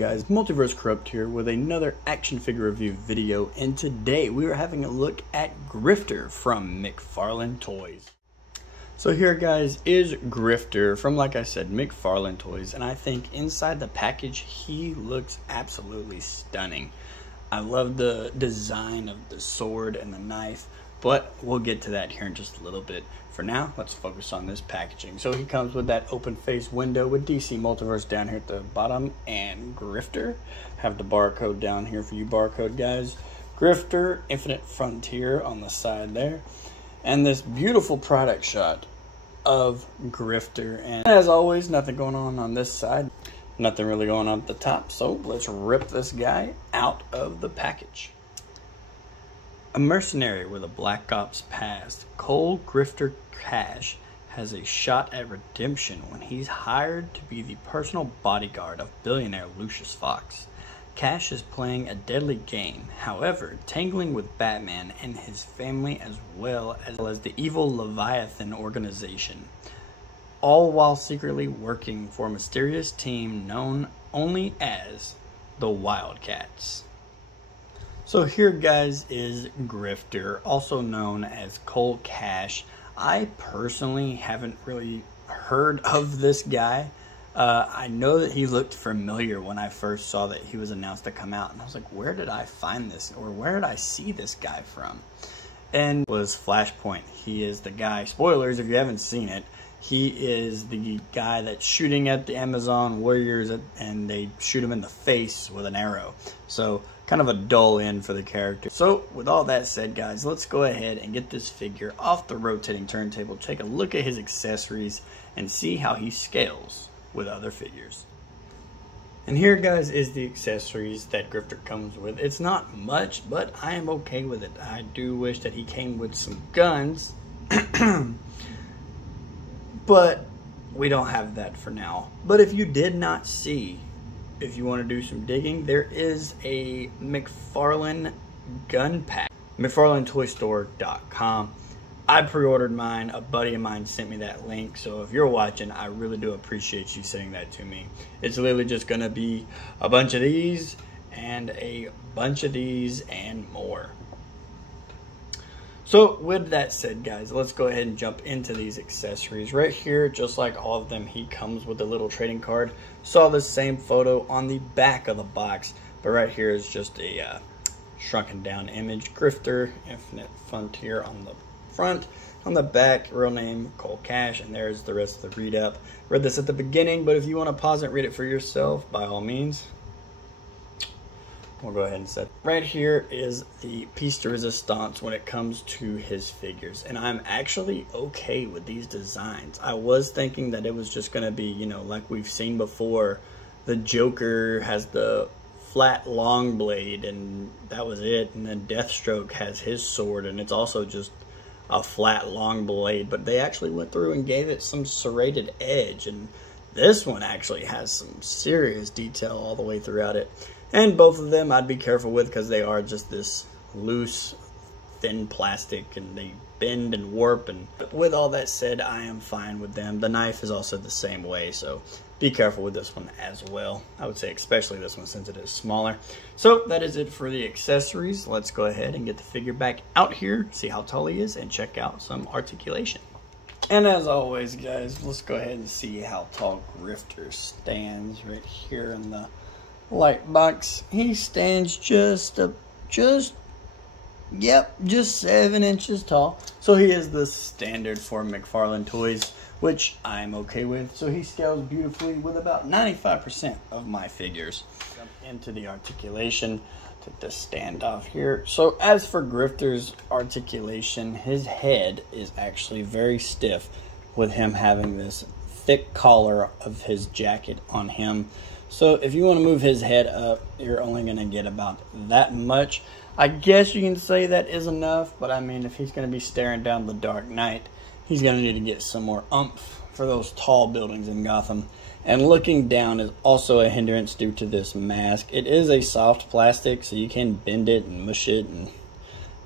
guys? Multiverse Corrupt here with another action figure review video, and today we are having a look at Grifter from McFarlane Toys. So here guys is Grifter from, like I said, McFarlane Toys, and I think inside the package he looks absolutely stunning. I love the design of the sword and the knife, but we'll get to that here in just a little bit. For now, let's focus on this packaging. So he comes with that open face window with DC Multiverse down here at the bottom and Grifter. Have the barcode down here for you barcode guys. Grifter, Infinite Frontier on the side there. And this beautiful product shot of Grifter. And as always, nothing going on this side. Nothing really going on at the top. So let's rip this guy out of the package. A mercenary with a Black Ops past, Cole Grifter Cash has a shot at redemption when he's hired to be the personal bodyguard of billionaire Lucius Fox. Cash is playing a deadly game, however, tangling with Batman and his family as well as the evil Leviathan organization, all while secretly working for a mysterious team known only as the Wildcats. So here guys is Grifter, also known as Cole Cash. I personally haven't really heard of this guy. I know that he looked familiar when I first saw that he was announced to come out, and I was like, where did I find this, or where did I see this guy from? And it was Flashpoint. He is the guy, spoilers if you haven't seen it, he is the guy that's shooting at the Amazon warriors and they shoot him in the face with an arrow. So kind of a dull end for the character. So with all that said guys, let's go ahead and get this figure off the rotating turntable, take a look at his accessories and see how he scales with other figures. And here guys is the accessories that Grifter comes with. It's not much, but I am okay with it. I do wish that he came with some guns. But we don't have that for now. But if you did not see, if you want to do some digging, there is a McFarlane gun pack. McFarlaneToyStore.com. I pre-ordered mine. A buddy of mine sent me that link. So if you're watching, I really do appreciate you sending that to me. It's literally just going to be a bunch of these and a bunch of these and more. So with that said guys, let's go ahead and jump into these accessories. Right here, just like all of them, he comes with a little trading card. Saw the same photo on the back of the box, but right here is just a shrunken down image. Grifter, Infinite Frontier on the front. On the back, real name, Cole Cash, and there's the rest of the read up. Read this at the beginning, but if you want to pause it, read it for yourself, by all means. We'll go ahead and set. Right here is the piece de resistance when it comes to his figures. And I'm actually okay with these designs. I was thinking that it was just going to be, you know, like we've seen before. The Joker has the flat long blade and that was it. And then Deathstroke has his sword and it's also just a flat long blade. But they actually went through and gave it some serrated edge. And this one actually has some serious detail all the way throughout it. And both of them I'd be careful with because they are just this loose, thin plastic and they bend and warp. And with all that said, I am fine with them. The knife is also the same way, so be careful with this one as well. I would say especially this one since it is smaller. So that is it for the accessories. Let's go ahead and get the figure back out here, see how tall he is, and check out some articulation. And as always guys, let's go ahead and see how tall Grifter stands right here in the light box. He stands just 7 inches tall. So he is the standard for McFarlane Toys, which I'm okay with. So he scales beautifully with about 95% of my figures. Jump into the articulation. Take this stand off here. So as for Grifter's articulation, his head is actually very stiff with him having this thick collar of his jacket on him. So if you want to move his head up, you're only going to get about that much. I guess you can say that is enough, but I mean, if he's going to be staring down the Dark Knight, he's going to need to get some more oomph for those tall buildings in Gotham. And looking down is also a hindrance due to this mask. It is a soft plastic, so you can bend it and mush it and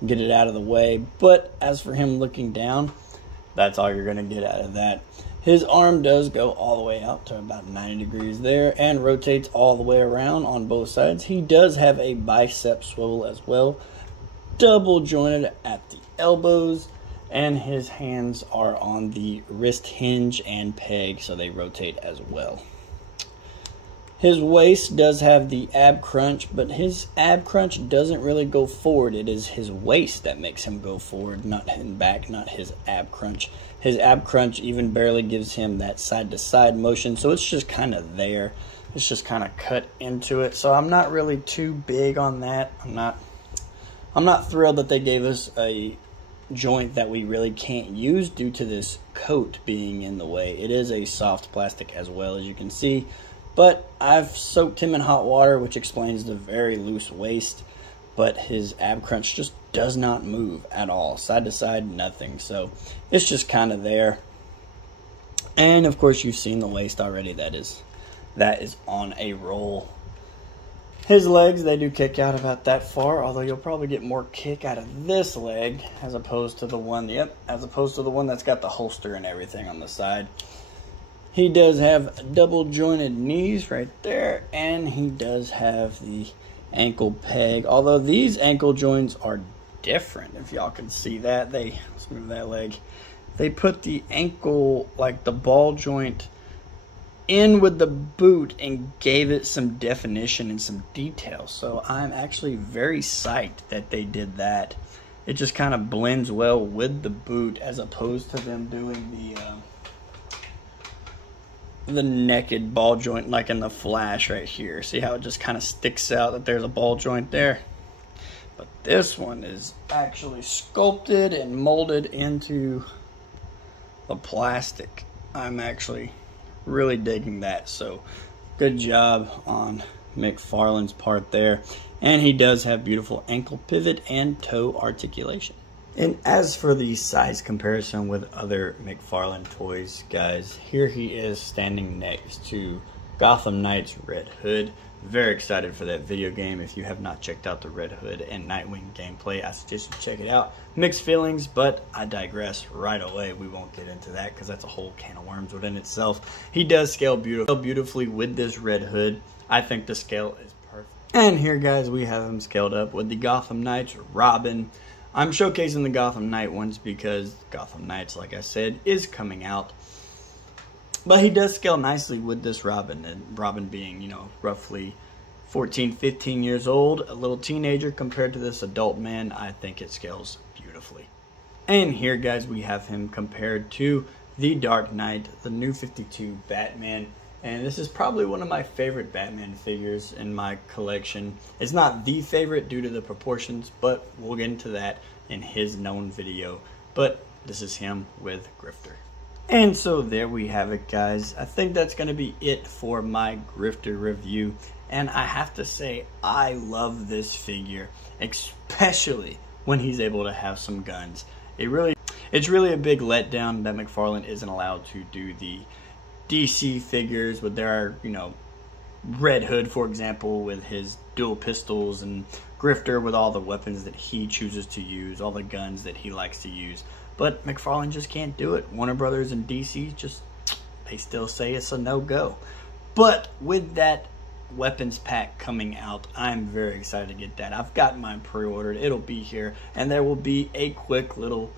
get it out of the way. But as for him looking down, that's all you're going to get out of that. His arm does go all the way out to about 90 degrees there and rotates all the way around on both sides. He does have a bicep swivel as well, double jointed at the elbows, and his hands are on the wrist hinge and peg, so they rotate as well. His waist does have the ab crunch, but his ab crunch doesn't really go forward. It is his waist that makes him go forward, not his back, not his ab crunch. His ab crunch even barely gives him that side-to-side motion, so it's just kind of there. It's just kind of cut into it, so I'm not really too big on that. I'm not thrilled that they gave us a joint that we really can't use due to this coat being in the way. It is a soft plastic as well, as you can see. But I've soaked him in hot water, which explains the very loose waist. But his ab crunch just does not move at all. Side to side, nothing. So it's just kind of there. And of course, you've seen the waist already. That is on a roll. His legs, they do kick out about that far. Although you'll probably get more kick out of this leg as opposed to the one. As opposed to the one that's got the holster and everything on the side. He does have double jointed knees right there, and he does have the ankle peg. Although these ankle joints are different, if y'all can see that. Let's move that leg. They put the ankle, like the ball joint, in with the boot and gave it some definition and some detail. So I'm actually very psyched that they did that. It just kind of blends well with the boot as opposed to them doing the naked ball joint like in the Flash right here. See how it just kind of sticks out that there's a ball joint there? But this one is actually sculpted and molded into the plastic. I'm actually really digging that. So good job on McFarlane's part there. And he does have beautiful ankle pivot and toe articulation. And as for the size comparison with other McFarlane toys, guys, here he is standing next to Gotham Knight's Red Hood. Very excited for that video game. If you have not checked out the Red Hood and Nightwing gameplay, I suggest you check it out. Mixed feelings, but I digress right away. We won't get into that because that's a whole can of worms within itself. He does scale beautifully with this Red Hood. I think the scale is perfect. And here, guys, we have him scaled up with the Gotham Knight's Robin. I'm showcasing the Gotham Knight ones because Gotham Knights, like I said, is coming out. But he does scale nicely with this Robin, and Robin being, you know, roughly 14, 15 years old, a little teenager compared to this adult man. I think it scales beautifully. And here, guys, we have him compared to the Dark Knight, the New 52 Batman. And this is probably one of my favorite Batman figures in my collection. It's not the favorite due to the proportions, but we'll get into that in his known video. But this is him with Grifter. And so there we have it, guys. I think that's going to be it for my Grifter review. And I have to say, I love this figure, especially when he's able to have some guns. It's really a big letdown that McFarlane isn't allowed to do the DC figures with their, you know, Red Hood, for example, with his dual pistols, and Grifter with all the weapons that he chooses to use, all the guns that he likes to use. But McFarlane just can't do it. Warner Brothers and DC they still say it's a no-go. But with that weapons pack coming out, I'm very excited to get that. I've got mine pre-ordered. It'll be here, and there will be a quick little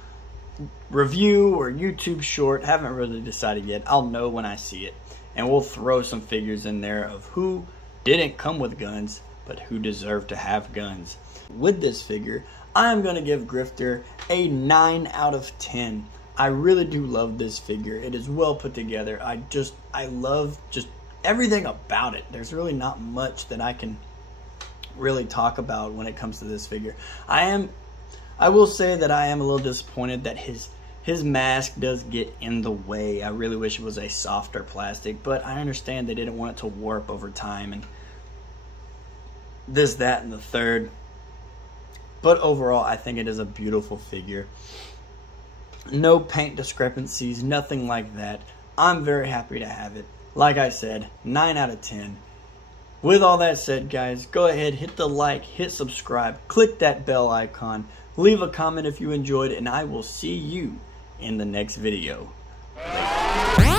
review or YouTube short. Haven't really decided yet. I'll know when I see it, and we'll throw some figures in there of who didn't come with guns but who deserve to have guns. With this figure, I'm gonna give Grifter a 9 out of 10. I really do love this figure. It is well put together. I love just everything about it. There's really not much that I can really talk about when it comes to this figure. I will say that I am a little disappointed that his mask does get in the way. I really wish it was a softer plastic, but I understand they didn't want it to warp over time and this, that, and the third. But overall, I think it is a beautiful figure. No paint discrepancies, nothing like that. I'm very happy to have it. Like I said, 9 out of 10. With all that said, guys, go ahead, hit the like, hit subscribe, click that bell icon, leave a comment if you enjoyed, and I will see you in the next video. Later.